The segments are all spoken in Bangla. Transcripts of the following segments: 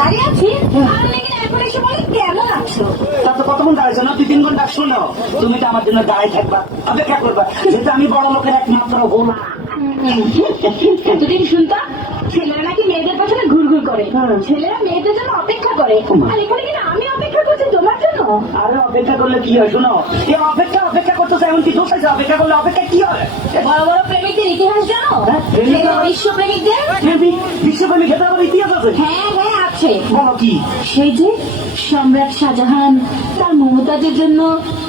দাঁড়িয়ে আছি আর লেগে এখন এসে বলে কেমন আছো। তা তো কতক্ষণ দাঁড়াইছো না? 2-3 ঘন্টা শুনো, তুমি তো আমার জন্য দাঁড়াই থাকবা, অপেক্ষা করবা, যেহেতু আমি বড় লোকের একমাত্র বোলা। এতদিন শুনতাম ছেলেরা নাকি মেয়েদের পেছনে ঘুরঘুর করে, ছেলেরা মেয়েদের জন্য অপেক্ষা করে, আর এখানে কিনা আমি অপেক্ষা করছি তোমার জন্য। আরে অপেক্ষা করলে কি হয়? শোনো, এই অপেক্ষা করতেছে, এমন কি দোষ আছে? অপেক্ষা করলে অপেক্ষা কি হয়? বড় বড় প্রেমিকদের ইতিহাস জানো? বিশ্ব প্রেমিকদের বিশ্বপ্রেমী খেতে আবার ইতিহাস আছে? হ্যাঁ হ্যাঁ আছে। বলো কি? সেই যে সম্রাট শাহজাহান তার মমতাজের জন্য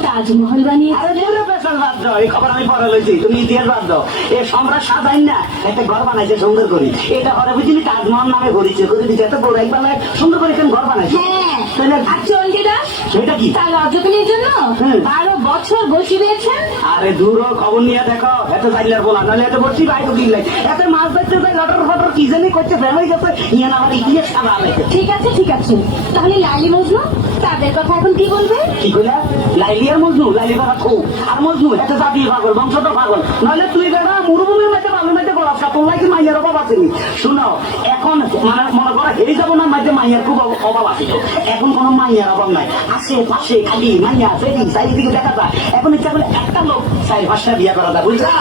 তাজমহল বানিয়েছে। আরে দূরে পেছাল বাদ দাও, এই খবর আমি পরে লইছি, তুমি ইতিহাস বাদ দাও। এই সম্রাট শাহজাহান না একটা ঘর বানাইছে সুন্দর করে, এটা ঘরে বুঝিনি তাজমহল নামে ঘুরিছে, করে দিচ্ছে এত বড় একবার সুন্দর করে এখানে ঘর বানাইছে। হ্যাঁ, তাহলে আর চণ্ডীদাস সেটা কি? তার রজকিনীর জন্য হুম। 12 বছর বসে দিয়েছেন। আরে দূর হ, খবর নিয়ে দেখো, এত জাইলার বলা নাহলে এত বসি বাইরে কিনলে এত মাছ ধরতে যায়, লটর ফটর কি জানি করছে, ফেল হয়ে গেছে, ইয়ে না আমার ইতিহাস খাবা লাগে। ঠিক আছে ঠিক আছে, তাহলে লাইলি মজনু তাদের কথা এখন কি বলবে? কি কইলা? লাইলি আর মজনু? লাইলি বাবা খুব, আর মজনু একটা জাতি পাগল, বংশটা পাগল, নইলে তুই বেড়া মরুভূমির মধ্যে বালুর মধ্যে গলাপটা, তোর লাগে মাইয়ার অভাব আছে। শুনো, এখন মানে মনে করো হেরে যাবো না, মাঝে মাইয়ার খুব অভাব আছে, এখন কোনো মাইয়ার অভাব নাই, আশে পাশে খালি মাইয়া সেটি চারিদিকে দেখা যায়। এখন ইচ্ছা করলে একটা লোক 4-5টা বিয়ে করা যায়, বুঝলা?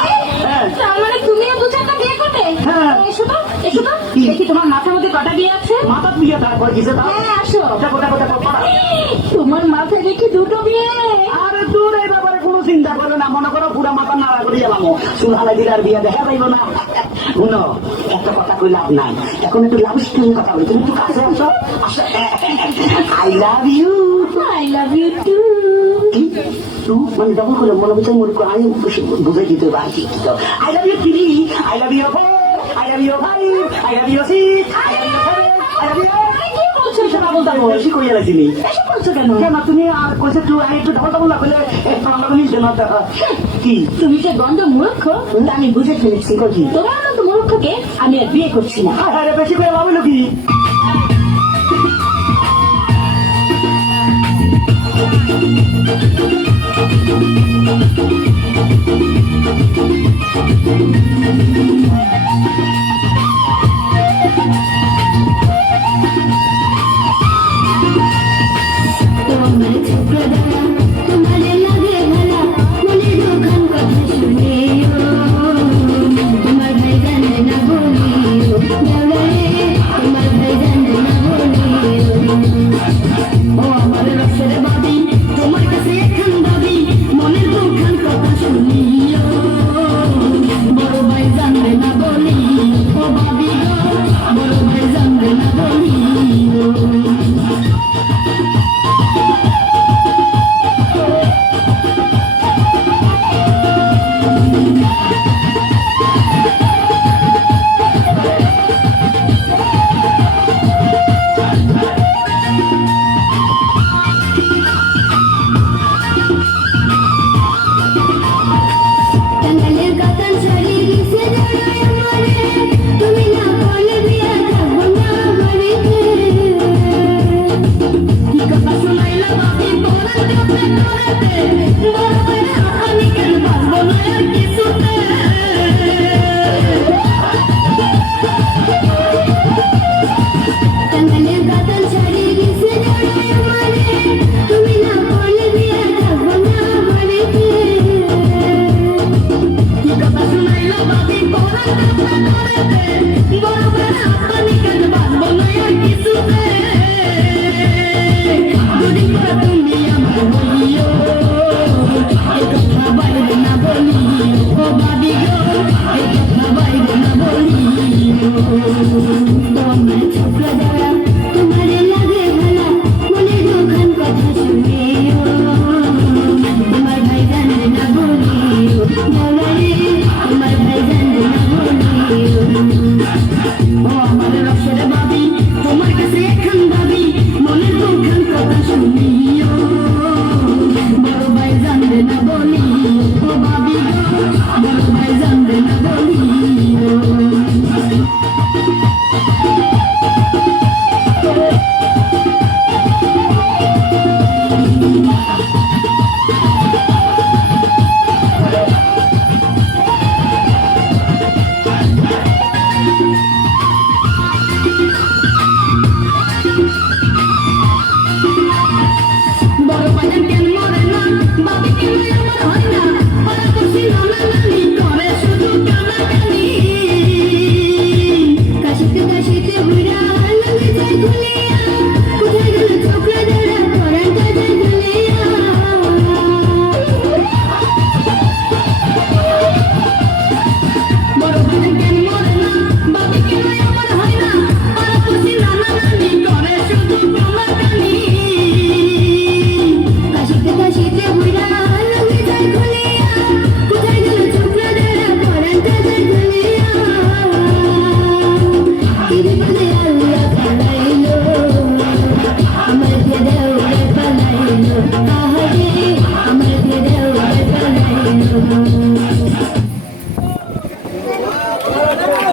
হ্যাঁ। তার মানে তুমিও 2-4টা বিয়ে করবে? হ্যাঁ। এসো তো এসো তো, দেখি তোমার মাথার মধ্যে কটা বিয়ে আছে। মাথার বিয়ে তারপর কিছু দাও। হ্যাঁ আসো। কোথা তোমার মাথায় দেখি 2টো বিয়ে। আরে দূর, এই ব্যাপারে কোনো চিন্তা করো না, মনে করো পুরা মাথা নাড়া করে গেলাম, সুলহালা দিলার বিয়ে দেখা পাইব না। শুনো, একটা কথা কই লাভ নাই, এখন একটু লাভ স্টোরি কথা বলি, তুমি একটু কাছে আসো। I love you. I love you too. মানে যখন হলো মনে হচ্ছে মনে করো আমি বুঝাই দিতে পারছি। I love you three, I love you four, I love you five, I love you six, I love you seven, I love you. কি বলছো সেটা বলতে বেশি কইয়া লাগছিনি এসব বলছো কেন? কেন তুমি আর কইছে তুই আমি একটু ডাবল না করলে তোমার মিলছে না। কি তুমি যে গন্ড মূর্খ তা আমি বুঝে ফেলেছি। তোমার মতো মূর্খকে আমি আর বিয়ে করছি না। আরে বেশি করে লাভ হলো কি?